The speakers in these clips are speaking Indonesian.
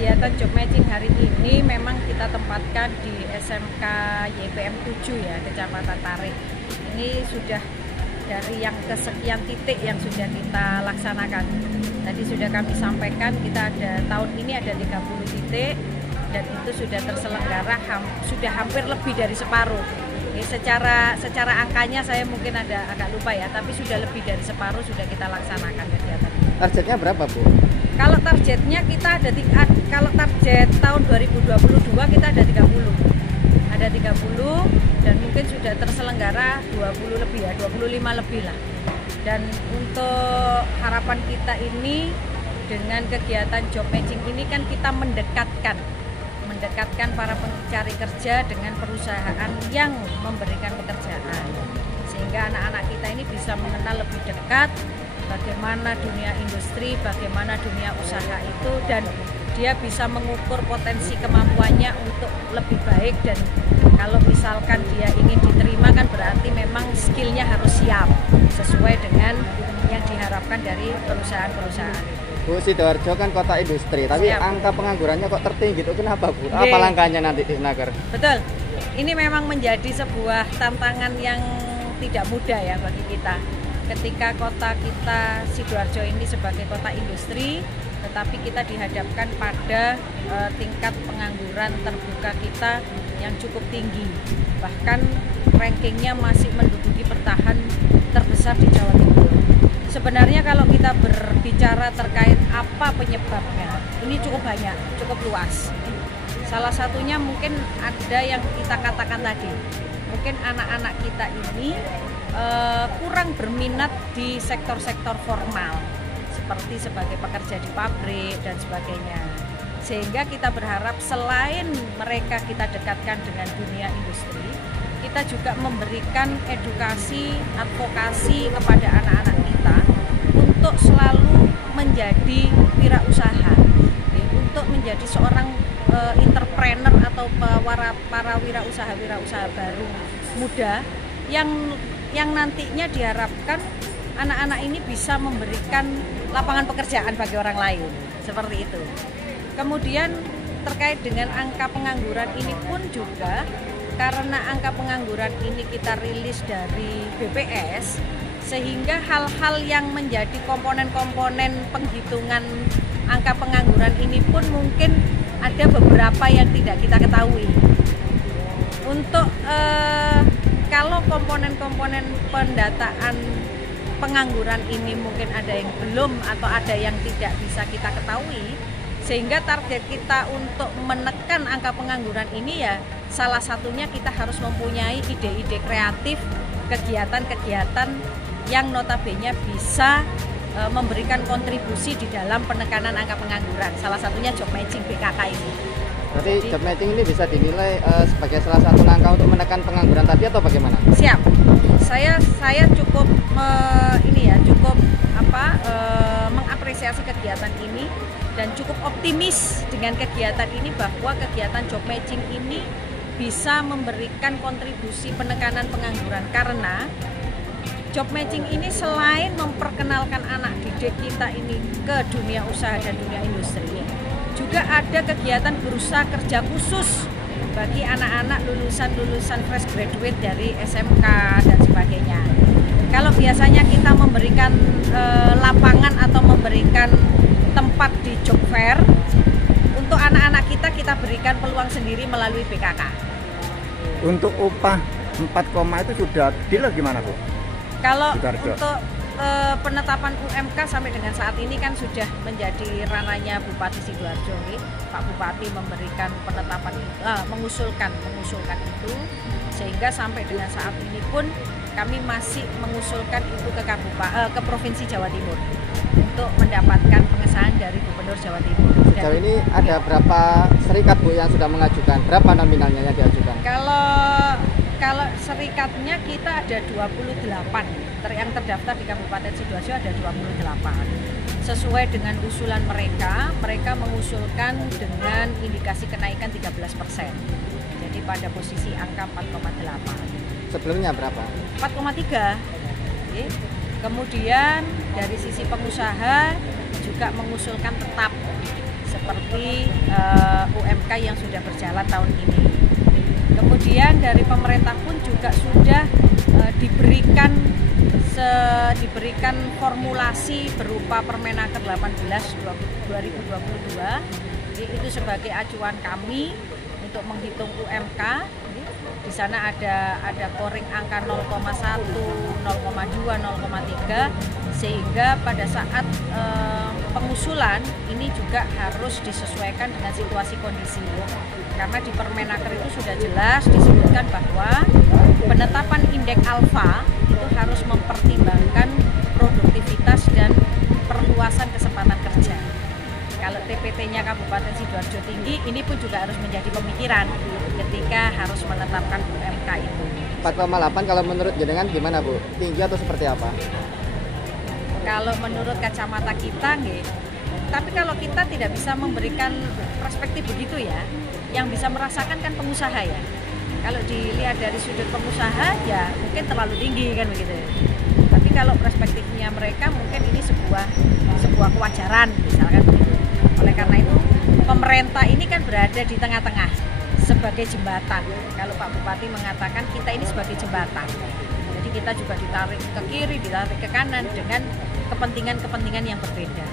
kegiatan job matching hari ini memang kita tempatkan di SMK YPM 7 ya, Kecamatan Tarik. Ini sudah dari yang kesekian titik yang sudah kita laksanakan. Tadi sudah kami sampaikan, kita ada tahun ini ada 30 titik dan itu sudah terselenggara sudah hampir lebih dari separuh. Ini secara angkanya saya mungkin agak lupa ya, tapi sudah lebih dari separuh sudah kita laksanakan kegiatan. Targetnya berapa, Bu? Kalau targetnya kita kalau target tahun 2022 kita ada 30. Ada 30 dan mungkin sudah terselenggara 20 lebih ya, 25 lebih lah. Dan untuk harapan kita ini dengan kegiatan job matching ini kan kita mendekatkan para pencari kerja dengan perusahaan yang memberikan pekerjaan. Sehingga anak-anak kita ini bisa mengenal lebih dekat bagaimana dunia industri, bagaimana dunia usaha itu, dan dia bisa mengukur potensi kemampuannya untuk lebih baik. Dan kalau misalkan dia ingin diterima kan berarti memang skillnya harus siap sesuai dengan yang diharapkan dari perusahaan-perusahaan. Bu, Sidoarjo kan kota industri, tapi siap. Angka penganggurannya kok tertinggi itu kenapa, Bu? Apa langkahnya nanti di Senaker? Betul, ini memang menjadi sebuah tantangan yang tidak mudah ya bagi kita. Ketika kota kita Sidoarjo ini sebagai kota industri, tetapi kita dihadapkan pada tingkat pengangguran terbuka kita yang cukup tinggi. Bahkan rankingnya masih menduduki bertahan terbesar di Jawa Timur. Sebenarnya kalau kita berbicara terkait apa penyebabnya, ini cukup banyak, cukup luas. Salah satunya mungkin ada yang kita katakan tadi, mungkin anak-anak kita ini kurang berminat di sektor-sektor formal seperti sebagai pekerja di pabrik dan sebagainya. Sehingga kita berharap selain mereka kita dekatkan dengan dunia industri, kita juga memberikan edukasi, advokasi kepada anak-anak kita untuk selalu menjadi wirausaha, untuk menjadi seorang entrepreneur atau para wirausaha baru muda yang nantinya diharapkan anak-anak ini bisa memberikan lapangan pekerjaan bagi orang lain, seperti itu. Kemudian terkait dengan angka pengangguran ini pun juga karena angka pengangguran ini kita rilis dari BPS, sehingga hal-hal yang menjadi komponen-komponen penghitungan angka pengangguran ini pun mungkin ada beberapa yang tidak kita ketahui. Untuk kalau komponen-komponen pendataan pengangguran ini mungkin ada yang belum atau ada yang tidak bisa kita ketahui, sehingga target kita untuk menekan angka pengangguran ini ya salah satunya kita harus mempunyai ide-ide kreatif, kegiatan-kegiatan yang notabene bisa memberikan kontribusi di dalam penekanan angka pengangguran. Salah satunya job matching BKK ini. Berarti job matching ini bisa dinilai sebagai salah satu langkah untuk menekan pengangguran tadi atau bagaimana? Siap. Saya cukup mengapresiasi kegiatan ini dan cukup optimis dengan kegiatan ini bahwa kegiatan job matching ini bisa memberikan kontribusi penekanan pengangguran, karena job matching ini selain memperkenalkan anak didik kita ini ke dunia usaha dan dunia industri, juga ada kegiatan berusaha kerja khusus bagi anak-anak lulusan fresh graduate dari SMK dan sebagainya. Kalau biasanya kita memberikan lapangan atau memberikan tempat di job fair, untuk anak-anak kita berikan peluang sendiri melalui BKK. Untuk upah 4, itu sudah deal gimana, Bu? Kalau untuk penetapan UMK sampai dengan saat ini kan sudah menjadi ranahnya Bupati Sidoarjo. Pak Bupati memberikan penetapan, mengusulkan itu, sehingga sampai dengan saat ini pun kami masih mengusulkan itu ke Provinsi Jawa Timur untuk mendapatkan pengesahan dari Gubernur Jawa Timur. Sejauh ini ada berapa serikat, Bu, yang sudah mengajukan? Berapa nominalnya yang diajukan? Kalau serikatnya kita ada 28, yang terdaftar di Kabupaten Sidoarjo ada 28. Sesuai dengan usulan mereka mengusulkan dengan indikasi kenaikan 13%. Jadi pada posisi angka 4,8. Sebelumnya berapa? 4,3. Kemudian dari sisi pengusaha juga mengusulkan tetap seperti UMK yang sudah berjalan tahun ini. Kemudian dari pemerintah pun juga sudah diberikan formulasi berupa Permenaker 18/2022 itu sebagai acuan kami untuk menghitung UMK. Di sana ada koring angka 0,1, 0,2, 0,3 sehingga pada saat pengusulan ini juga harus disesuaikan dengan situasi kondisi. Karena di Permenaker itu sudah jelas disebutkan bahwa penetapan indeks alfa itu harus mempertimbangkan produktivitas dan perluasan kesempatan kerja. Kalau TPT-nya Kabupaten Sidoarjo tinggi, ini pun juga harus menjadi pemikiran ketika harus menetapkan UMK itu. 4,8 kalau menurut jenengan gimana Bu? Tinggi atau seperti apa? Kalau menurut kacamata kita, nggih. Tapi kalau kita tidak bisa memberikan perspektif begitu ya, yang bisa merasakan kan pengusaha ya. Kalau dilihat dari sudut pengusaha ya mungkin terlalu tinggi kan begitu. Tapi kalau perspektifnya mereka mungkin ini sebuah kewajaran misalkan begitu. Oleh karena itu pemerintah ini kan berada di tengah-tengah sebagai jembatan. Kalau Pak Bupati mengatakan kita ini sebagai jembatan. Jadi kita juga ditarik ke kiri, ditarik ke kanan dengan kepentingan-kepentingan yang berbeda.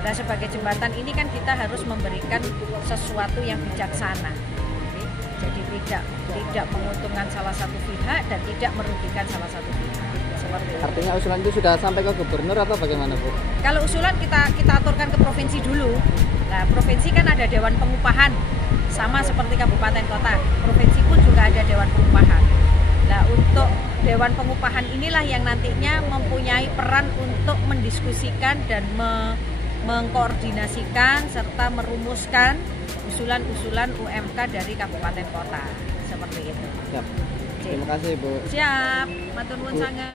Dan sebagai jembatan ini kan kita harus memberikan sesuatu yang bijaksana. Jadi tidak menguntungkan salah satu pihak dan tidak merugikan salah satu pihak. Seperti itu. Artinya usulan itu sudah sampai ke gubernur atau bagaimana Bu? Kalau usulan kita aturkan ke provinsi dulu. Nah, provinsi kan ada Dewan Pengupahan, sama seperti kabupaten kota. Provinsi pun juga ada Dewan Pengupahan. Nah, untuk Dewan Pengupahan inilah yang nantinya mempunyai peran untuk mendiskusikan dan mengkoordinasikan serta merumuskan usulan-usulan UMK dari kabupaten kota. Seperti itu. Siap. Terima kasih Bu. Siap, matur nuwun sanget.